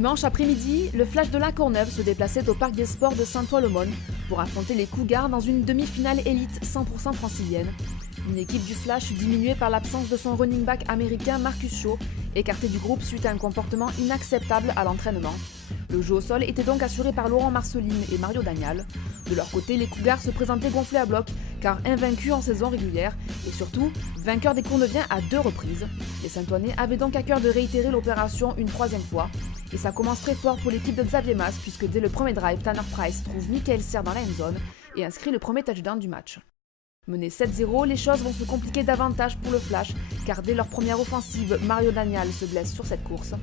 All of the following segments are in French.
Dimanche après-midi, le Flash de La Courneuve se déplaçait au Parc des Sports de Saint-Ouen-le-Monde pour affronter les Cougars dans une demi-finale élite 100% francilienne. Une équipe du Flash diminuée par l'absence de son running back américain Marcus Shaw, écarté du groupe suite à un comportement inacceptable à l'entraînement. Le jeu au sol était donc assuré par Laurent Marceline et Mario Dagnal. De leur côté, les Cougars se présentaient gonflés à bloc, car invaincus en saison régulière et surtout vainqueurs des Courneviens à 2 reprises. Les Saint-Oinais avaient donc à cœur de réitérer l'opération une 3e fois. Et ça commence très fort pour l'équipe de Xavier Mas, puisque dès le premier drive, Tanner Price trouve Michael Serre dans la end zone et inscrit le premier touchdown du match. Menés 7-0, les choses vont se compliquer davantage pour le Flash, car dès leur première offensive, Mario Dagnal se blesse sur cette course.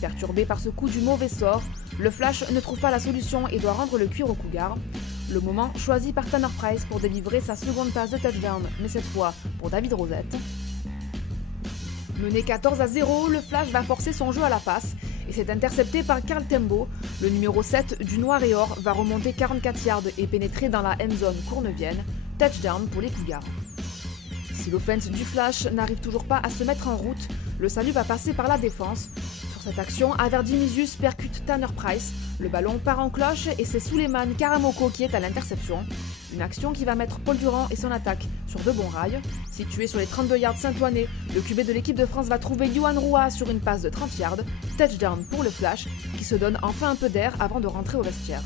Perturbé par ce coup du mauvais sort, le Flash ne trouve pas la solution et doit rendre le cuir aux Cougars. Le moment choisi par Tanner Price pour délivrer sa seconde passe de touchdown, mais cette fois pour David Rosette. Mené 14-0, le Flash va forcer son jeu à la passe et c'est intercepté par Carl Tembo. Le numéro 7 du Noir et Or va remonter 44 yards et pénétrer dans la end zone cournevienne. Touchdown pour les Cougars. Si l'offense du Flash n'arrive toujours pas à se mettre en route, le salut va passer par la défense. Sur cette action, Averdimisius percute Tanner Price. Le ballon part en cloche et c'est Souleymane Karamoko qui est à l'interception. Une action qui va mettre Paul Durand et son attaque sur de bons rails. Situé sur les 32 yards Saint-Oinais, le QB de l'équipe de France va trouver Yohan Roua sur une passe de 30 yards. Touchdown pour le Flash, qui se donne enfin un peu d'air avant de rentrer au vestiaire.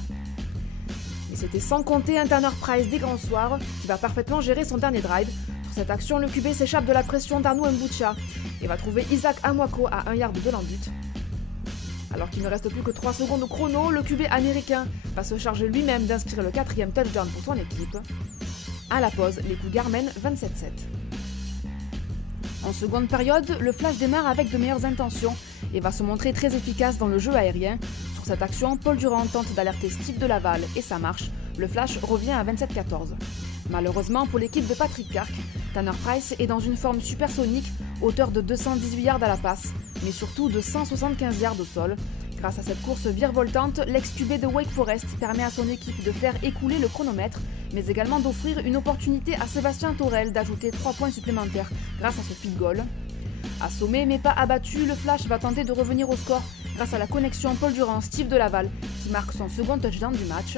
Mais c'était sans compter un Tanner Price des grands soirs, qui va parfaitement gérer son dernier drive. Sur cette action, le QB s'échappe de la pression d'Arnaud Mbucha et va trouver Isaac Amwako à 1 yard de l'en-but. Alors qu'il ne reste plus que 3 secondes au chrono, le QB américain va se charger lui-même d'inscrire le 4e touchdown pour son équipe. À la pause, les Cougars mènent 27-7. En seconde période, le Flash démarre avec de meilleures intentions et va se montrer très efficace dans le jeu aérien. Sur cette action, Paul Durand tente d'alerter Steve de Laval et ça marche. Le Flash revient à 27-14. Malheureusement pour l'équipe de Patrick Kark, Tanner Price est dans une forme supersonique, auteur de 218 yards à la passe, mais surtout de 175 yards au sol. Grâce à cette course virevoltante, l'ex-QB de Wake Forest permet à son équipe de faire écouler le chronomètre, mais également d'offrir une opportunité à Sébastien Torel d'ajouter 3 points supplémentaires grâce à ce field goal. Assommé mais pas abattu, le Flash va tenter de revenir au score grâce à la connexion Paul Durand-Steve de Laval qui marque son second touchdown du match.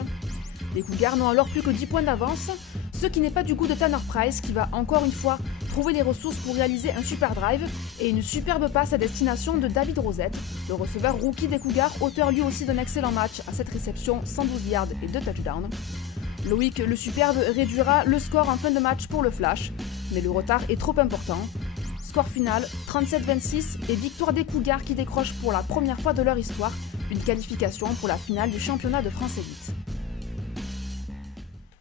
Les Cougars n'ont alors plus que 10 points d'avance, ce qui n'est pas du goût de Tanner Price qui va encore une fois trouver les ressources pour réaliser un super drive et une superbe passe à destination de David Rosette, le receveur rookie des Cougars, auteur lui aussi d'un excellent match à cette réception 112 yards et 2 touchdowns. Loïc le superbe réduira le score en fin de match pour le Flash, mais le retard est trop important. Score final 37-26 et victoire des Cougars qui décrochent pour la première fois de leur histoire une qualification pour la finale du championnat de France Élite.